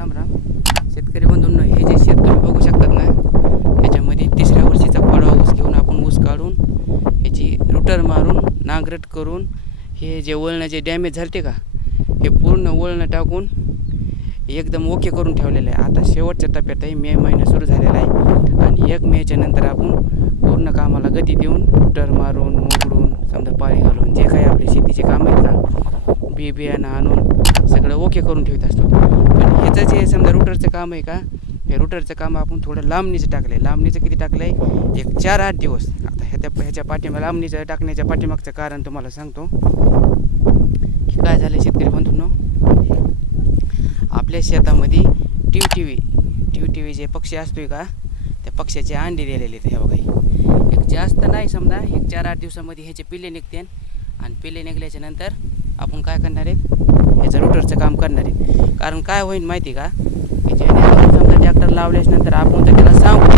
राम राम शेतकरी बंधूंनो, हे जे शेत तुम्ही बघू शकतात ना, ह्याच्यामध्ये तिसऱ्या वर्षीचा खोडवा ऊस घेऊन आपण ऊस काढून ह्याची रुटर मारून नांगरट करून हे जे वळणं जे डॅमेज झालते का, हे पूर्ण वळणं टाकून एकदम ओके करून ठेवलेलं आहे. आता शेवटच्या टप्प्यात आहे, मे महिना सुरू झालेला आहे आणि 1 मेच्या नंतर आपण पूर्ण कामाला गती देऊन रुटर मारून मोगडून समजा पाळी घालून जे काही आपले शेतीचे काम आहेत का, बियाणं आणून सगळं ओके करून ठेवत असतो. पण ह्याचं जे समजा रुटरचं काम आहे का, हे रुटरचं काम आपण थोडं लांबणीचं टाकलं आहे. लांबणीचं किती टाकलं आहे, एक 4-8 दिवस. आता ह्याच्या पाठीमाग लांबणीचं टाकण्याच्या पाठीमागचं कारण तुम्हाला सांगतो की काय झालं शेतकरी बंधूंनो. आपल्या शेतामध्ये टिवटिवी जे पक्षी असतोय का, त्या पक्ष्याचे अंडे दिलेले आहेत. हे बघा, एक जास्त नाही समजा एक 4-8 दिवसामध्ये ह्याचे पिल्ले निघते आणि पिल्ले निघल्याच्या नंतर आपण काय करणार आहेत, ह्याचं रुटरचं काम करणार आहेत. कारण काय होईल माहिती का, की जेणेकरून समजा ट्रॅक्टर लावल्याच्या नंतर आपण तर त्याला सांगू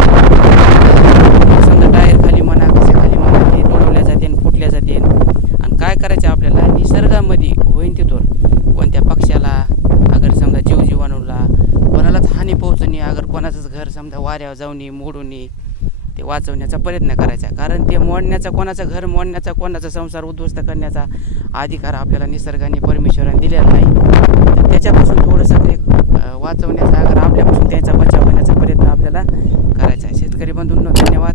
समजा टायर खाली म्हणा कसे खाली म्हणा ते तोडवल्या जाते आणि फुटल्या जाते. आणि काय करायचं आपल्याला, निसर्गामध्ये होईन तिथून कोणत्या पक्ष्याला अगर समजा जीवाणूला कोणालाच हानी पोहोचू नये, अगर कोणाचंच घर समजा वाऱ्यावर जाऊ नये मोडू नये, ते वाचवण्याचा प्रयत्न करायचा. कारण ते मोडण्याचा, कोणाचं घर मोडण्याचा, कोणाचा संसार उद्ध्वस्त करण्याचा अधिकार आपल्याला निसर्गाने परमेश्वराने दिलेला नाही. तर त्याच्यापासून थोडंसं ते वाचवण्याचा, अगर आपल्यापासून त्याचा बचाव करण्याचा प्रयत्न आपल्याला करायचा आहे. शेतकरी बंधूंनो, धन्यवाद.